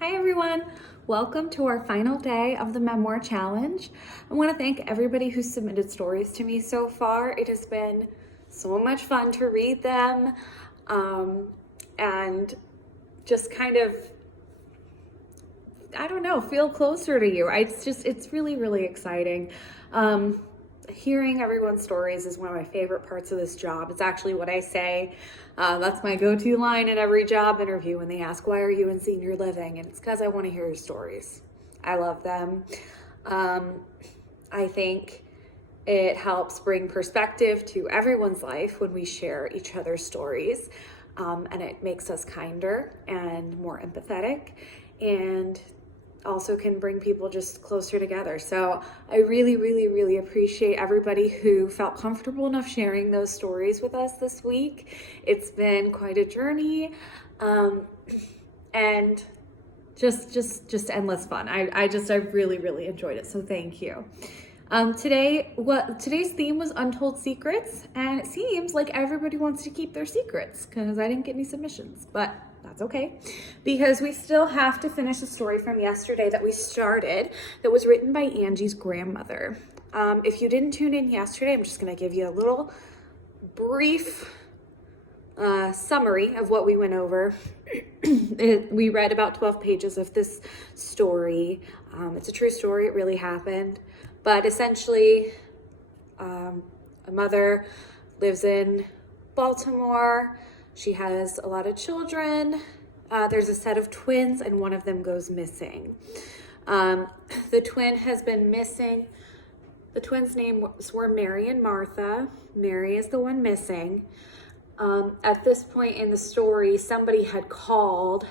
Hi everyone, welcome to our final day of the Memoir Challenge. I want to thank everybody who submitted stories to me so far. It has been so much fun to read them and just kind of, feel closer to you. It's really, really exciting. Hearing everyone's stories is one of my favorite parts of this job. It's actually what I say. That's my go-to line in every job interview when they ask, why are you in senior living? And it's because I want to hear your stories. I love them. I think it helps bring perspective to everyone's life when we share each other's stories. And it makes us kinder and more empathetic, and also can bring people just closer together. So I really, really, really appreciate everybody who felt comfortable enough sharing those stories with us this week. It's been quite a journey, and just endless fun. I really, really enjoyed it. So thank you. Today's theme was untold secrets, and it seems like everybody wants to keep their secrets because I didn't get any submissions, but that's okay, because we still have to finish a story from yesterday that we started that was written by Angie's grandmother. If you didn't tune in yesterday, I'm just going to give you a little brief summary of what we went over. We read about 12 pages of this story. It's a true story. It really happened. But essentially, a mother lives in Baltimore. She has a lot of children. There's a set of twins, and one of them goes missing. The twin has been missing. The twins' names were Mary and Martha. Mary is the one missing. At this point in the story, somebody had called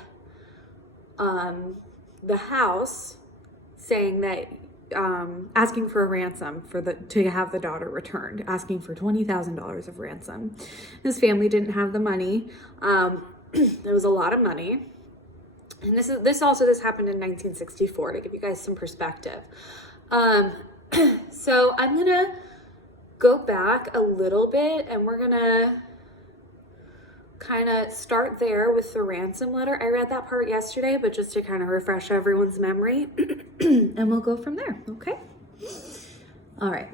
the house saying that asking for a ransom to have the daughter returned, asking for $20,000 of ransom. His family didn't have the money. It was a lot of money. And this happened in 1964 to give you guys some perspective. So I'm gonna go back a little bit, and we're gonna kind of start there with the ransom letter. I read that part yesterday, but just to kind of refresh everyone's memory, and we'll go from there, okay? All right.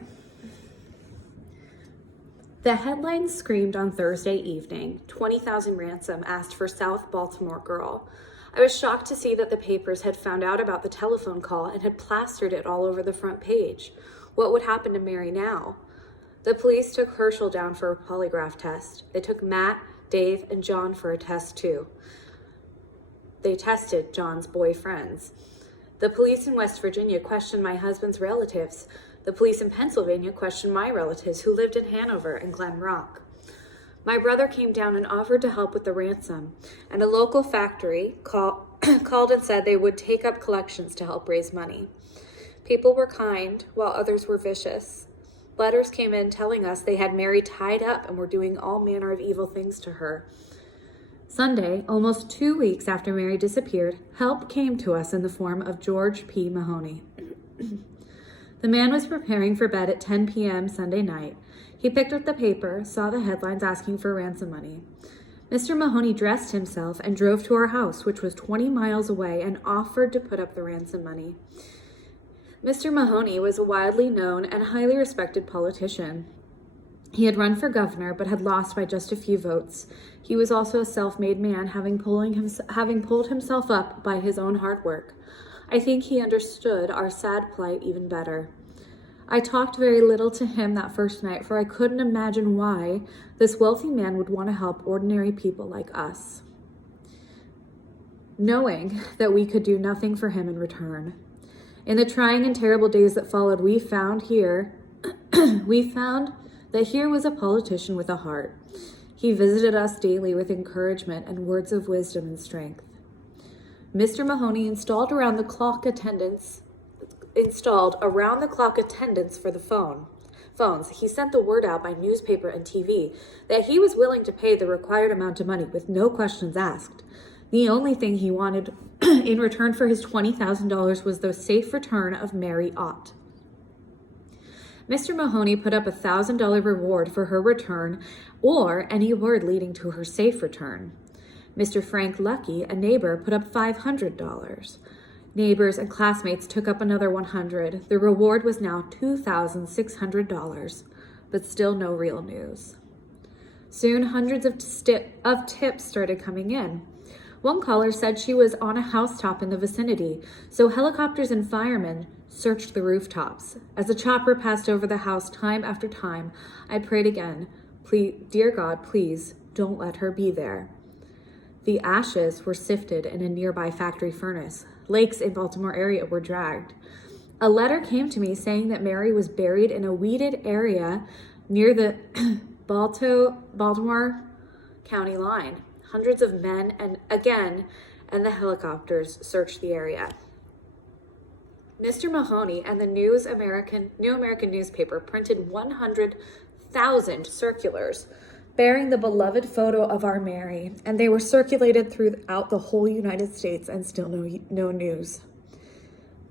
The headline screamed on Thursday evening, 20,000 ransom asked for South Baltimore girl. I was shocked to see that the papers had found out about the telephone call and had plastered it all over the front page. What would happen to Mary now? The police took Herschel down for a polygraph test. They took Matt, Dave, and John for a test too. They tested John's boyfriends. The police in West Virginia questioned my husband's relatives. The police in Pennsylvania questioned my relatives who lived in Hanover and Glen Rock. My brother came down and offered to help with the ransom, and a local factory called and said they would take up collections to help raise money. People were kind, while others were vicious. Letters came in telling us they had Mary tied up and were doing all manner of evil things to her. Sunday, almost 2 weeks after Mary disappeared, help came to us in the form of George P. Mahoney. The man was preparing for bed at 10 p.m. Sunday night. He picked up the paper, saw the headlines asking for ransom money. Mr. Mahoney dressed himself and drove to our house, which was 20 miles away, and offered to put up the ransom money. Mr. Mahoney was a widely known and highly respected politician. He had run for governor, but had lost by just a few votes. He was also a self-made man, having pulled himself up by his own hard work. I think he understood our sad plight even better. I talked very little to him that first night, for I couldn't imagine why this wealthy man would want to help ordinary people like us, knowing that we could do nothing for him in return. In the trying and terrible days that followed, we found that here was a politician with a heart. He visited us daily with encouragement and words of wisdom and strength. Mr. Mahoney installed around-the-clock attendance for the phones. He sent the word out by newspaper and TV that he was willing to pay the required amount of money with no questions asked. The only thing he wanted in return for his $20,000 was the safe return of Mary Ott. Mr. Mahoney put up a $1,000 reward for her return or any word leading to her safe return. Mr. Frank Lucky, a neighbor, put up $500. Neighbors and classmates took up another $100. The reward was now $2,600, but still no real news. Soon, hundreds of tips started coming in. One caller said she was on a housetop in the vicinity, so helicopters and firemen searched the rooftops. As a chopper passed over the house time after time, I prayed again, "Please, dear God, please don't let her be there." The ashes were sifted in a nearby factory furnace. Lakes in Baltimore area were dragged. A letter came to me saying that Mary was buried in a weeded area near the Baltimore County line. Hundreds of men and the helicopters searched the area. Mr. Mahoney and the New American newspaper printed 100,000 circulars bearing the beloved photo of our Mary, and they were circulated throughout the whole United States, and still no news.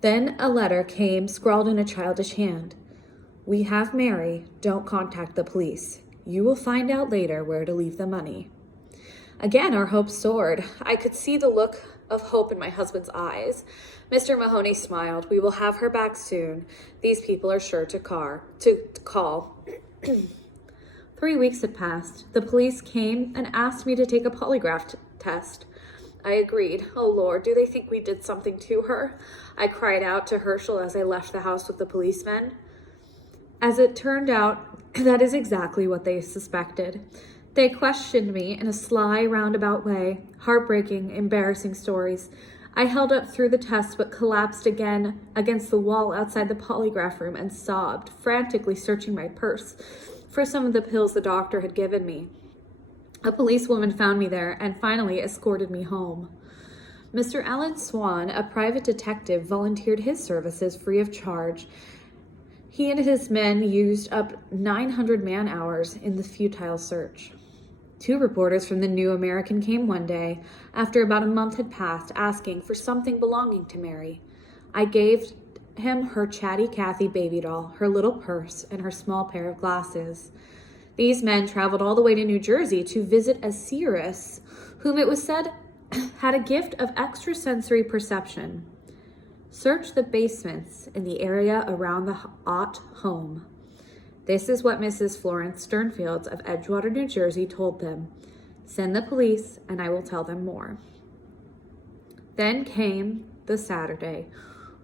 Then a letter came scrawled in a childish hand. "We have Mary. Don't contact the police. You will find out later where to leave the money." Again, our hope soared. I could see the look of hope in my husband's eyes. Mr. Mahoney smiled. "We will have her back soon. These people are sure to call." 3 weeks had passed. The police came and asked me to take a polygraph test. I agreed. "Oh Lord, do they think we did something to her?" I cried out to Herschel as I left the house with the policemen. As it turned out, that is exactly what they suspected. They questioned me in a sly, roundabout way, heartbreaking, embarrassing stories. I held up through the test but collapsed again against the wall outside the polygraph room and sobbed, frantically searching my purse for some of the pills the doctor had given me. A policewoman found me there and finally escorted me home. Mr. Alan Swan, a private detective, volunteered his services free of charge. He and his men used up 900 man-hours in the futile search. 2 reporters from the New American came one day, after about a month had passed, asking for something belonging to Mary. I gave him her chatty Cathy baby doll, her little purse, and her small pair of glasses. These men traveled all the way to New Jersey to visit a seeress, whom it was said had a gift of extrasensory perception. Search the basements in the area around the Ott home. This is what Mrs. Florence Sternfields of Edgewater, New Jersey told them. Send the police and I will tell them more. Then came the Saturday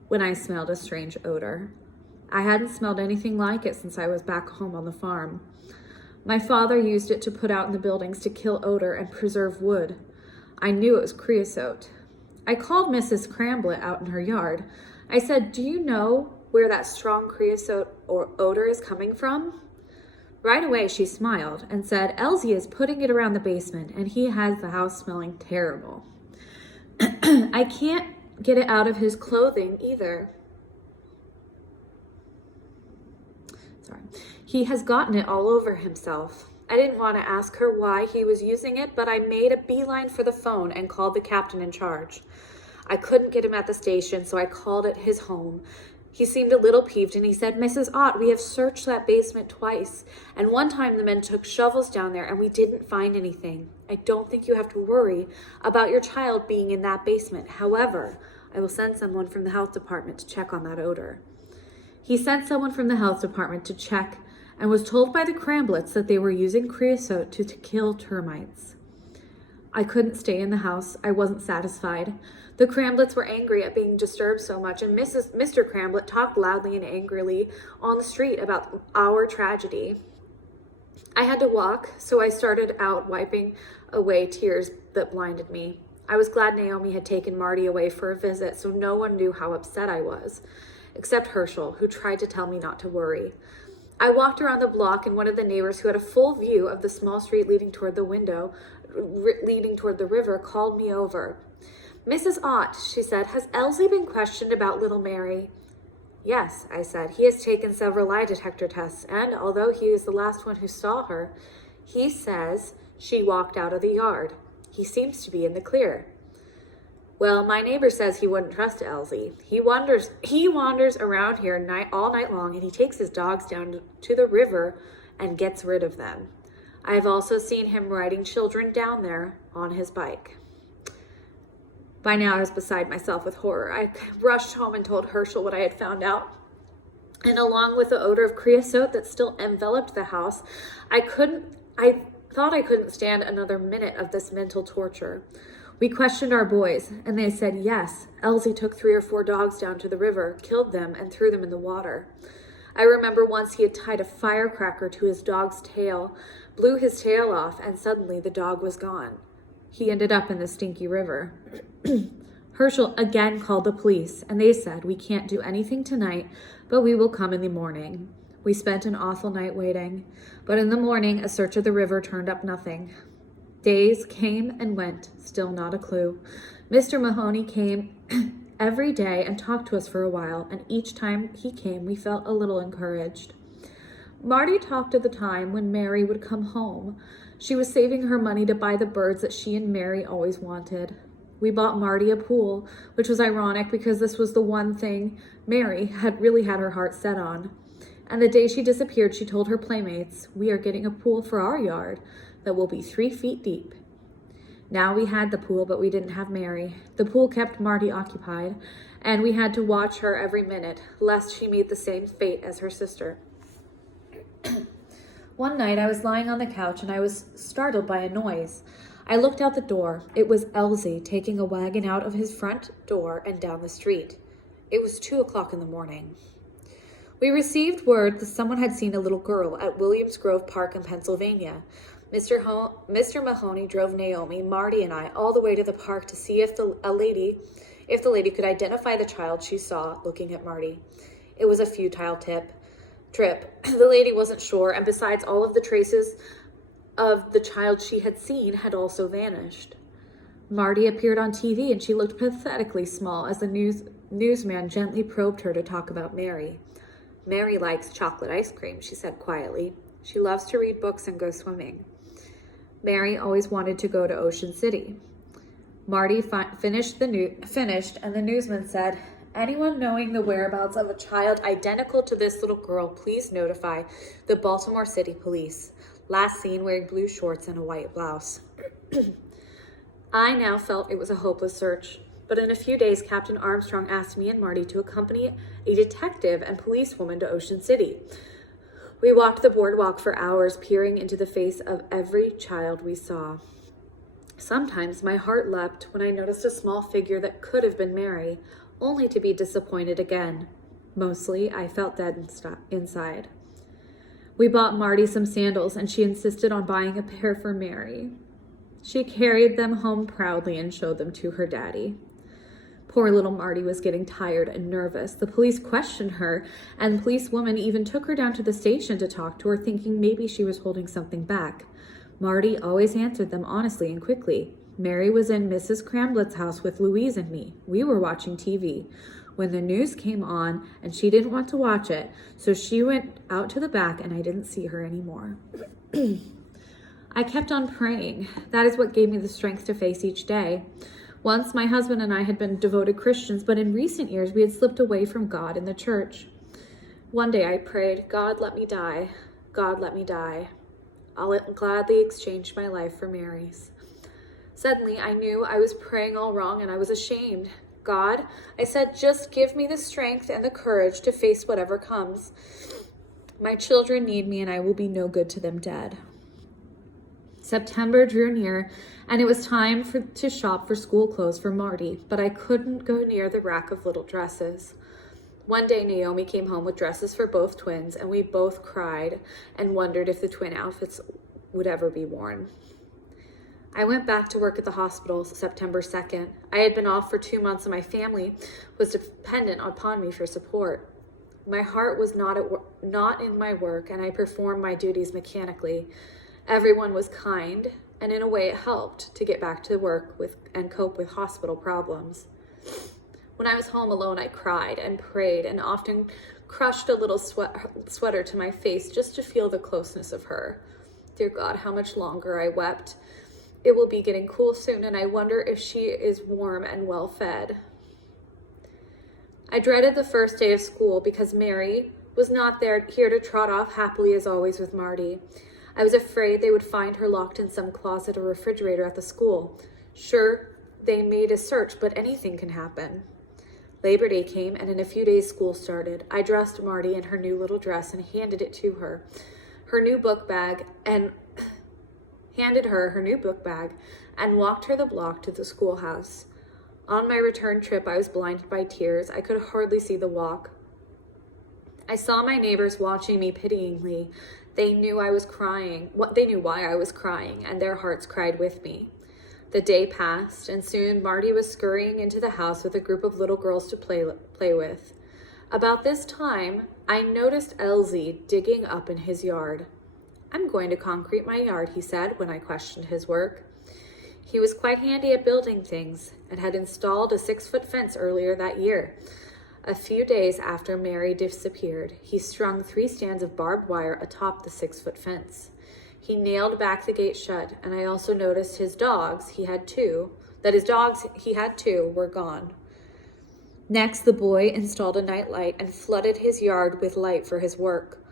when I smelled a strange odor. I hadn't smelled anything like it since I was back home on the farm. My father used it to put out in the buildings to kill odor and preserve wood. I knew it was creosote. I called Mrs. Cramblett out in her yard. I said, "Do you know where that strong creosote or odor is coming from?" Right away she smiled and said, "Elsie is putting it around the basement and he has the house smelling terrible." I can't get it out of his clothing either. He has gotten it all over himself. I didn't want to ask her why he was using it, but I made a beeline for the phone and called the captain in charge. I couldn't get him at the station, so I called at his home. He seemed a little peeved and he said, "Mrs. Ott, we have searched that basement twice, and one time the men took shovels down there and we didn't find anything. I don't think you have to worry about your child being in that basement. However, I will send someone from the health department to check on that odor." He sent someone from the health department to check and was told by the Cramblets that they were using creosote to kill termites. I couldn't stay in the house. I wasn't satisfied. The Cramblets were angry at being disturbed so much, and Mr. Cramblett talked loudly and angrily on the street about our tragedy. I had to walk, so I started out wiping away tears that blinded me. I was glad Naomi had taken Marty away for a visit, so no one knew how upset I was, except Herschel, who tried to tell me not to worry. I walked around the block, and one of the neighbors who had a full view of the small street leading toward the river called me over. "Mrs. Ott," she said, "has Elsie been questioned about little Mary?" "Yes," I said. "He has taken several lie detector tests, and although he is the last one who saw her, he says she walked out of the yard. He seems to be in the clear." "Well, my neighbor says he wouldn't trust Elsie. He wanders around here all night long, and he takes his dogs down to the river and gets rid of them." I've also seen him riding children down there on his bike. By now, I was beside myself with horror. I rushed home and told Herschel what I had found out. And along with the odor of creosote that still enveloped the house, I thought I couldn't stand another minute of this mental torture. We questioned our boys, and they said yes, Elsie took 3 or 4 dogs down to the river, killed them, and threw them in the water. I remember once he had tied a firecracker to his dog's tail, blew his tail off, and suddenly the dog was gone. He ended up in the stinky river. Herschel again called the police, and they said, "We can't do anything tonight, but we will come in the morning." We spent an awful night waiting, but in the morning, a search of the river turned up nothing. Days came and went, still not a clue. Mr. Mahoney came every day and talked to us for a while, and each time he came, we felt a little encouraged. Marty talked of the time when Mary would come home. She was saving her money to buy the birds that she and Mary always wanted. We bought Marty a pool, which was ironic because this was the one thing Mary had really had her heart set on. And the day she disappeared, she told her playmates, "We are getting a pool for our yard that will be 3 feet deep." Now we had the pool, but we didn't have Mary. The pool kept Marty occupied, and we had to watch her every minute, lest she meet the same fate as her sister. One night I was lying on the couch and I was startled by a noise. I looked out the door. It was Elsie taking a wagon out of his front door and down the street. It was 2:00 in the morning. We received word that someone had seen a little girl at Williams Grove Park in Pennsylvania. Mr. Mahoney drove Naomi, Marty, and I all the way to the park to see if the lady could identify the child she saw looking at Marty. It was a futile trip. The lady wasn't sure, and besides, all of the traces of the child she had seen had also vanished. Marty appeared on TV, and she looked pathetically small as the newsman gently probed her to talk about Mary. "Mary likes chocolate ice cream," she said quietly. "She loves to read books and go swimming. Mary always wanted to go to Ocean City." Marty finished, and the newsman said, "Anyone knowing the whereabouts of a child identical to this little girl, please notify the Baltimore City Police. Last seen wearing blue shorts and a white blouse." I now felt it was a hopeless search, but in a few days, Captain Armstrong asked me and Marty to accompany a detective and policewoman to Ocean City. We walked the boardwalk for hours, peering into the face of every child we saw. Sometimes my heart leapt when I noticed a small figure that could have been Mary, only to be disappointed again. Mostly, I felt dead inside. We bought Marty some sandals, and she insisted on buying a pair for Mary. She carried them home proudly and showed them to her daddy. Poor little Marty was getting tired and nervous. The police questioned her, and the policewoman even took her down to the station to talk to her, thinking maybe she was holding something back. Marty always answered them honestly and quickly. Mary was in Mrs. Cramblitt's house with Louise and me. We were watching TV when the news came on, and she didn't want to watch it, so she went out to the back, and I didn't see her anymore. I kept on praying. That is what gave me the strength to face each day. Once, my husband and I had been devoted Christians, but in recent years, we had slipped away from God and the church. One day I prayed, "God, let me die. God, let me die. I'll gladly exchange my life for Mary's." Suddenly, I knew I was praying all wrong, and I was ashamed. "God," I said, "just give me the strength and the courage to face whatever comes. My children need me, and I will be no good to them dead." September drew near, and it was time to shop for school clothes for Marty, but I couldn't go near the rack of little dresses. One day, Naomi came home with dresses for both twins, and we both cried and wondered if the twin outfits would ever be worn. I went back to work at the hospital September 2nd. I had been off for 2 months, and my family was dependent upon me for support. My heart was not in my work, and I performed my duties mechanically. Everyone was kind, and in a way it helped to get back to work and cope with hospital problems. When I was home alone, I cried and prayed and often crushed a little sweater to my face just to feel the closeness of her. Dear God, how much longer, I wept. It will be getting cool soon, and I wonder if she is warm and well fed. I dreaded the first day of school because Mary was not here to trot off happily as always with Marty. I was afraid they would find her locked in some closet or refrigerator at the school. Sure, they made a search, but anything can happen. Labor Day came, and in a few days school started. I dressed Marty in her new little dress and handed her her new book bag, and walked her the block to the schoolhouse. On my return trip, I was blinded by tears. I could hardly see the walk. I saw my neighbors watching me pityingly. They knew I was crying. They knew why I was crying, and their hearts cried with me. The day passed, and soon Marty was scurrying into the house with a group of little girls to play with. About this time, I noticed Elsie digging up in his yard. "I'm going to concrete my yard," he said when I questioned his work. He was quite handy at building things and had installed a 6-foot fence earlier that year. A few days after Mary disappeared, he strung 3 stands of barbed wire atop the 6-foot fence. He nailed back the gate shut, and I also noticed his dogs, he had two, were gone. Next, the boy installed a night light and flooded his yard with light for his work.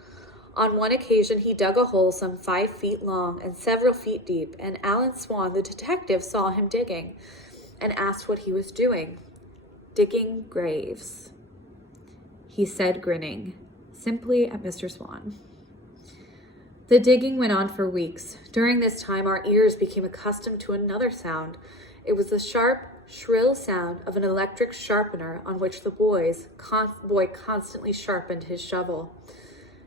On one occasion, he dug a hole some 5 feet long and several feet deep, and Alan Swan, the detective, saw him digging and asked what he was doing. "Digging graves," he said, grinning, simply at Mr. Swan. The digging went on for weeks. During this time, our ears became accustomed to another sound. It was the sharp, shrill sound of an electric sharpener on which the boy constantly sharpened his shovel.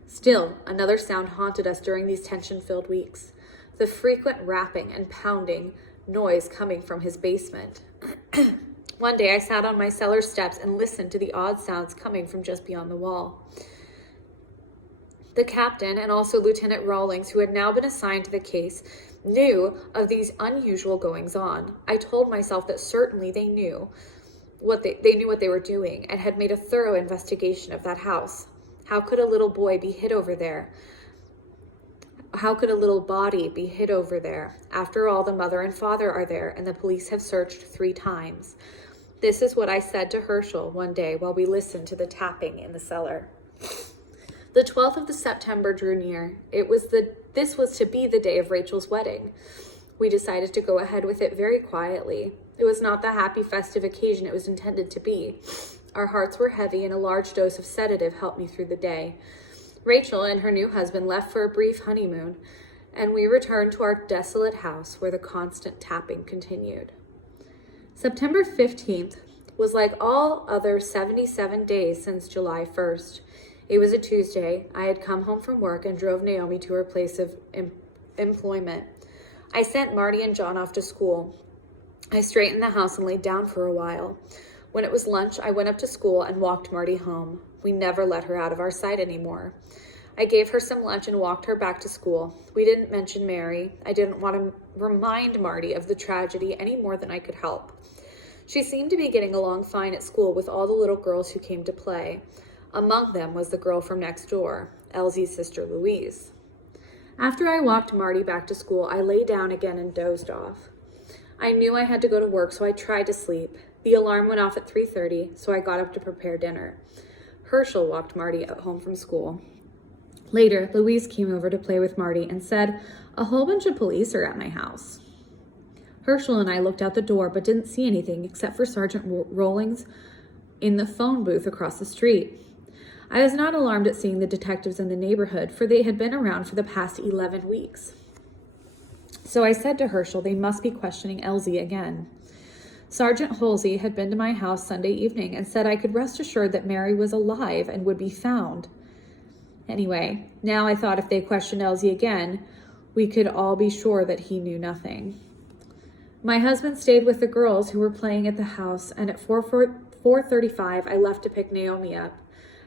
Still, another sound haunted us during these tension-filled weeks, the frequent rapping and pounding noise coming from his basement. One day, I sat on my cellar steps and listened to the odd sounds coming from just beyond the wall. The captain and also Lieutenant Rawlings, who had now been assigned to the case, knew of these unusual goings-on. I told myself that certainly they knew what they were doing and had made a thorough investigation of that house. How could a little boy be hid over there? How could a little body be hid over there? After all, the mother and father are there, and the police have searched 3 times. This is what I said to Herschel one day while we listened to the tapping in the cellar. The 12th of September drew near. This was to be the day of Rachel's wedding. We decided to go ahead with it very quietly. It was not the happy festive occasion it was intended to be. Our hearts were heavy, and a large dose of sedative helped me through the day. Rachel and her new husband left for a brief honeymoon, and we returned to our desolate house where the constant tapping continued. September 15th was like all other 77 days since July 1st. It was a Tuesday. I had come home from work and drove Naomi to her place of employment. I sent Marty and John off to school. I straightened the house and laid down for a while. When it was lunch, I went up to school and walked Marty home. We never let her out of our sight anymore. I gave her some lunch and walked her back to school. We didn't mention Mary. I didn't want to remind Marty of the tragedy any more than I could help. She seemed to be getting along fine at school with all the little girls who came to play. Among them was the girl from next door, Elsie's sister Louise. After I walked Marty back to school, I lay down again and dozed off. I knew I had to go to work, so I tried to sleep. The alarm went off at 3:30, so I got up to prepare dinner. Herschel walked Marty home from school. Later, Louise came over to play with Marty and said, "A whole bunch of police are at my house." Herschel and I looked out the door but didn't see anything except for Sergeant Rawlings in the phone booth across the street. I was not alarmed at seeing the detectives in the neighborhood, for they had been around for the past 11 weeks. So I said to Herschel they must be questioning Elsie again. Sergeant Halsey had been to my house Sunday evening and said I could rest assured that Mary was alive and would be found. Anyway, now I thought if they questioned Elsie again, we could all be sure that he knew nothing. My husband stayed with the girls who were playing at the house, and at 4:35 I left to pick Naomi up.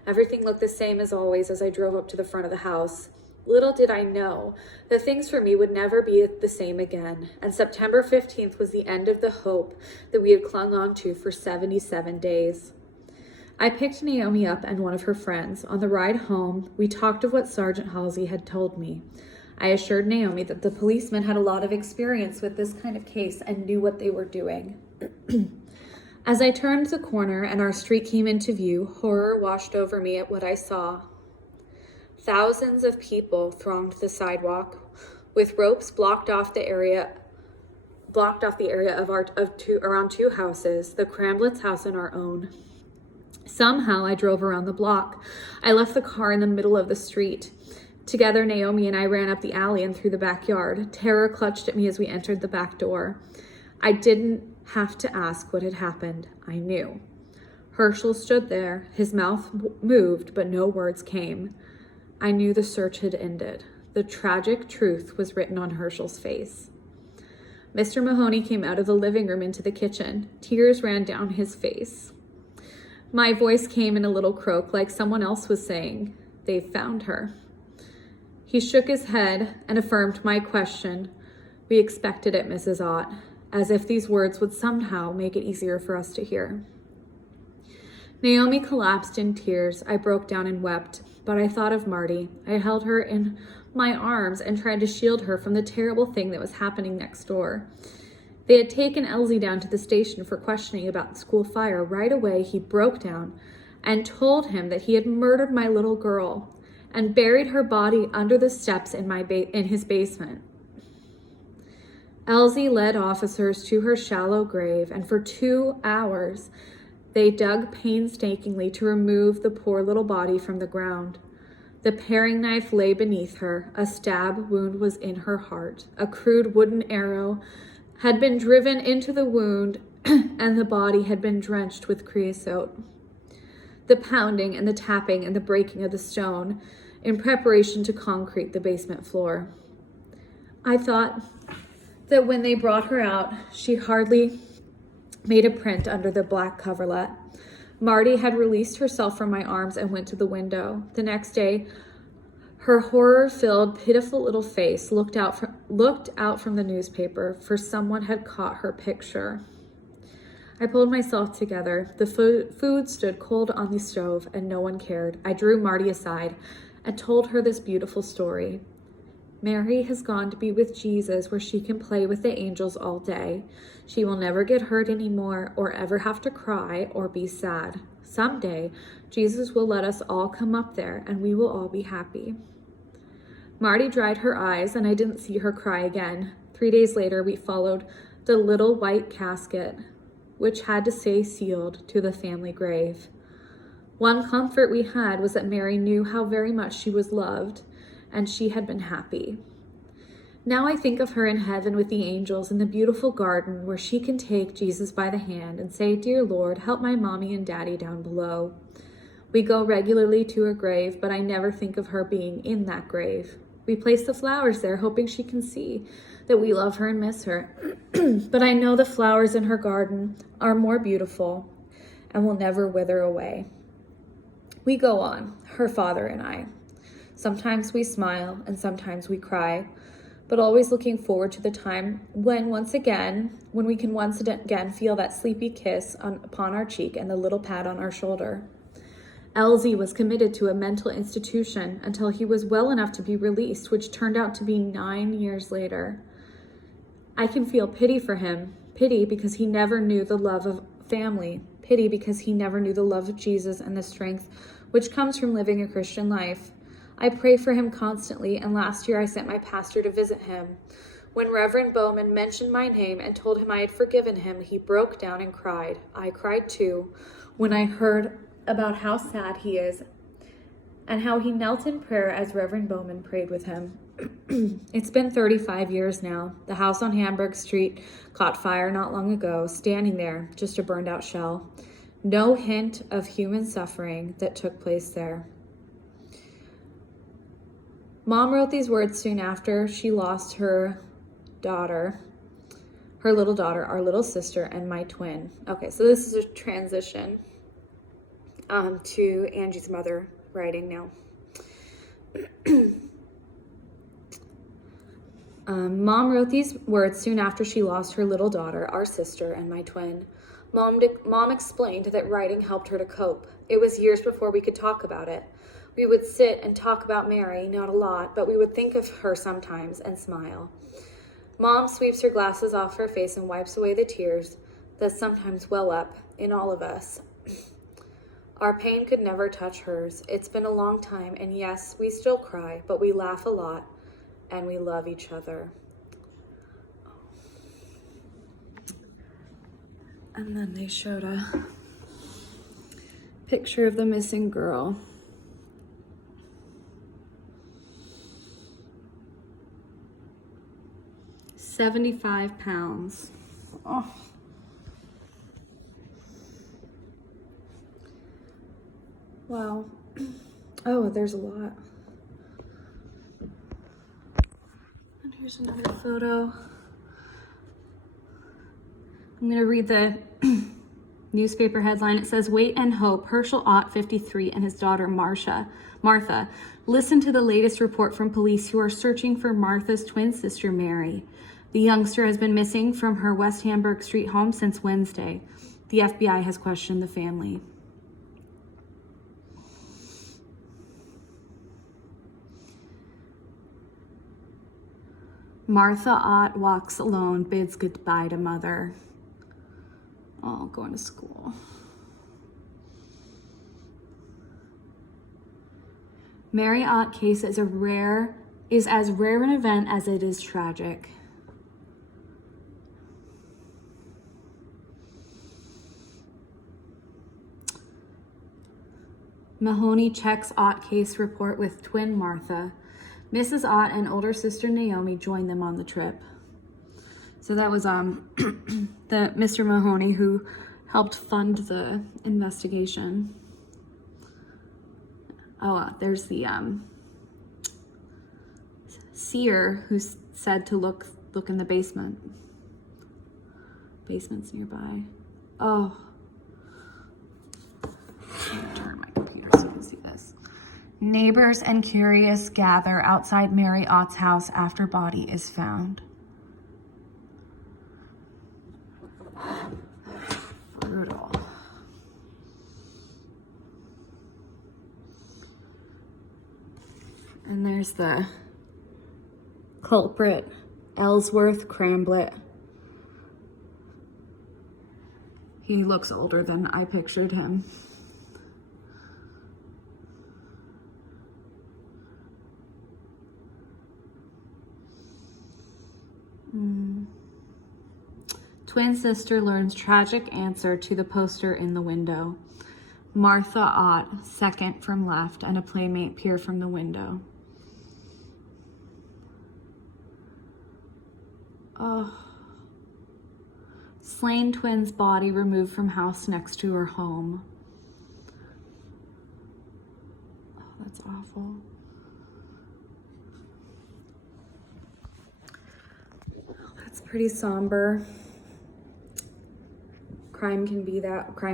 Everything looked the same as always as I drove up to the front of the house. Little did I know that things for me would never be the same again, and September 15th was the end of the hope that we had clung on to for 77 days. I picked Naomi up and one of her friends. On the ride home, we talked of what Sergeant Halsey had told me. I assured Naomi that the policemen had a lot of experience with this kind of case and knew what they were doing. As I turned the corner and our street came into view, horror washed over me at what I saw. Thousands of people thronged the sidewalk. with ropes blocked off the area of around two houses, the Cramblets' house and our own. Somehow I drove around the block. I left the car in the middle of the street. Together, Naomi and I ran up the alley and through the backyard. Terror clutched at me as we entered the back door. I didn't have to ask what had happened. I knew. Herschel stood there. His mouth moved, but no words came. I knew the search had ended. The tragic truth was written on Herschel's face. Mr. Mahoney came out of the living room into the kitchen. Tears ran down his face. My voice came in a little croak, like someone else was saying, "They've found her." He shook his head and affirmed my question. "We expected it, Mrs. Ott," as if these words would somehow make it easier for us to hear. Naomi collapsed in tears. I broke down and wept, but I thought of Marty. I held her in my arms and tried to shield her from the terrible thing that was happening next door. They had taken Elsie down to the station for questioning about the school fire. Right away, he broke down and told him that he had murdered my little girl and buried her body under the steps in his basement. Elsie led officers to her shallow grave, and for 2 hours, they dug painstakingly to remove the poor little body from the ground. The paring knife lay beneath her. A stab wound was in her heart. A crude wooden arrow had been driven into the wound, and the body had been drenched with creosote. The pounding and the tapping and the breaking of the stone in preparation to concrete the basement floor. I thought that when they brought her out, she hardly made a print under the black coverlet. Marty had released herself from my arms and went to the window. The next day, her horror-filled, pitiful little face looked out from the newspaper, for someone had caught her picture. I pulled myself together. The food stood cold on the stove, and no one cared. I drew Marty aside and told her this beautiful story. Mary has gone to be with Jesus, where she can play with the angels all day. She will never get hurt anymore or ever have to cry or be sad. Someday, Jesus will let us all come up there and we will all be happy. Marty dried her eyes and I didn't see her cry again. 3 days later, we followed the little white casket, which had to stay sealed to the family grave. One comfort we had was that Mary knew how very much she was loved, and she had been happy. Now I think of her in heaven with the angels in the beautiful garden where she can take Jesus by the hand and say, "Dear Lord, help my mommy and daddy down below." We go regularly to her grave, but I never think of her being in that grave. We place the flowers there, hoping she can see that we love her and miss her. But I know the flowers in her garden are more beautiful and will never wither away. We go on, her father and I. Sometimes we smile and sometimes we cry, but always looking forward to the time when we can once again feel that sleepy kiss upon our cheek and the little pat on our shoulder. Elsie was committed to a mental institution until he was well enough to be released, which turned out to be 9 years later. I can feel pity for him, pity because he never knew the love of family, pity because he never knew the love of Jesus and the strength which comes from living a Christian life. I pray for him constantly, and last year I sent my pastor to visit him. When Reverend Bowman mentioned my name and told him I had forgiven him, he broke down and cried. I cried too when I heard about how sad he is and how he knelt in prayer as Reverend Bowman prayed with him. It's been 35 years now. The house on Hamburg Street caught fire not long ago, standing there, just a burned out shell. No hint of human suffering that took place there. Mom wrote these words soon after she lost her little daughter, our little sister, and my twin. Okay, so this is a transition to Angie's mother writing now. Mom wrote these words soon after she lost her little daughter, our sister, and my twin. Mom explained that writing helped her to cope. It was years before we could talk about it. We would sit and talk about Mary, not a lot, but we would think of her sometimes and smile. Mom sweeps her glasses off her face and wipes away the tears that sometimes well up in all of us. Our pain could never touch hers. It's been a long time, and yes, we still cry, but we laugh a lot, and we love each other. And then they showed a picture of the missing girl. £75. Oh. Wow. Oh, there's a lot. And here's another photo. I'm going to read the newspaper headline. It says, "Wait and hope. Herschel Ott, 53, and his daughter Martha. Listen to the latest report from police who are searching for Martha's twin sister, Mary. The youngster has been missing from her West Hamburg Street home since Wednesday. The FBI has questioned the family." Martha Ott walks alone, bids goodbye to mother. Oh, going to school. Mary Ott case is as rare an event as it is tragic. Mahoney checks Ott case report with twin Martha. Mrs. Ott and older sister Naomi joined them on the trip. So that was the Mr. Mahoney who helped fund the investigation. Oh, there's the seer who's said to look in the basement. Basement's nearby. Oh. Let me turn my computer so you can see this. Neighbors and curious gather outside Mary Ott's house after body is found. Brutal. And there's the culprit, Ellsworth Cramblett. He looks older than I pictured him. Twin sister learns tragic answer to the poster in the window. Martha Ott, second from left, and a playmate peer from the window. Oh. Slain twin's body removed from house next to her home. Oh, that's awful. That's pretty somber. Crime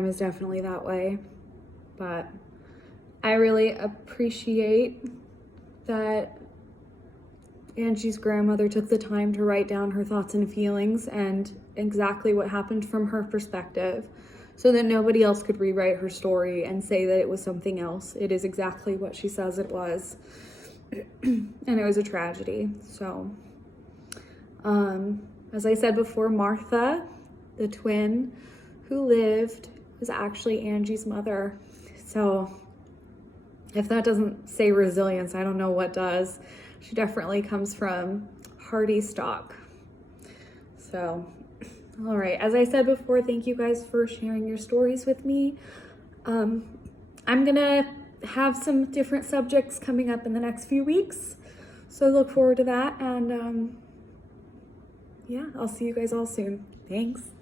is definitely that way. But I really appreciate that Angie's grandmother took the time to write down her thoughts and feelings and exactly what happened from her perspective so that nobody else could rewrite her story and say that it was something else. It is exactly what she says it was. And it was a tragedy. So, as I said before, Martha, the twin who lived, was actually Angie's mother. So if that doesn't say resilience, I don't know what does. She definitely comes from hearty stock. So, all right. As I said before, thank you guys for sharing your stories with me. I'm gonna have some different subjects coming up in the next few weeks. So look forward to that. And yeah, I'll see you guys all soon. Thanks.